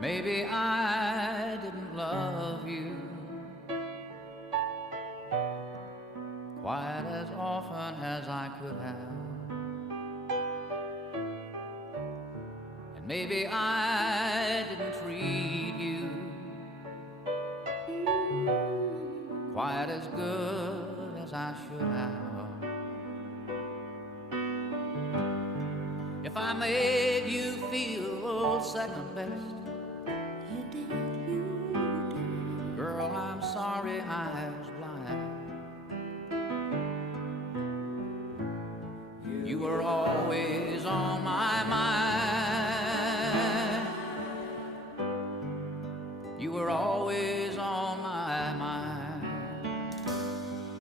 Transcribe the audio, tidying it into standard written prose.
Maybe I didn't love you quite as often as I could have. And maybe I didn't treat you quite as good as I should have. If I made you feel second best, You did, you did. girl, I'm sorry I was blind. You were all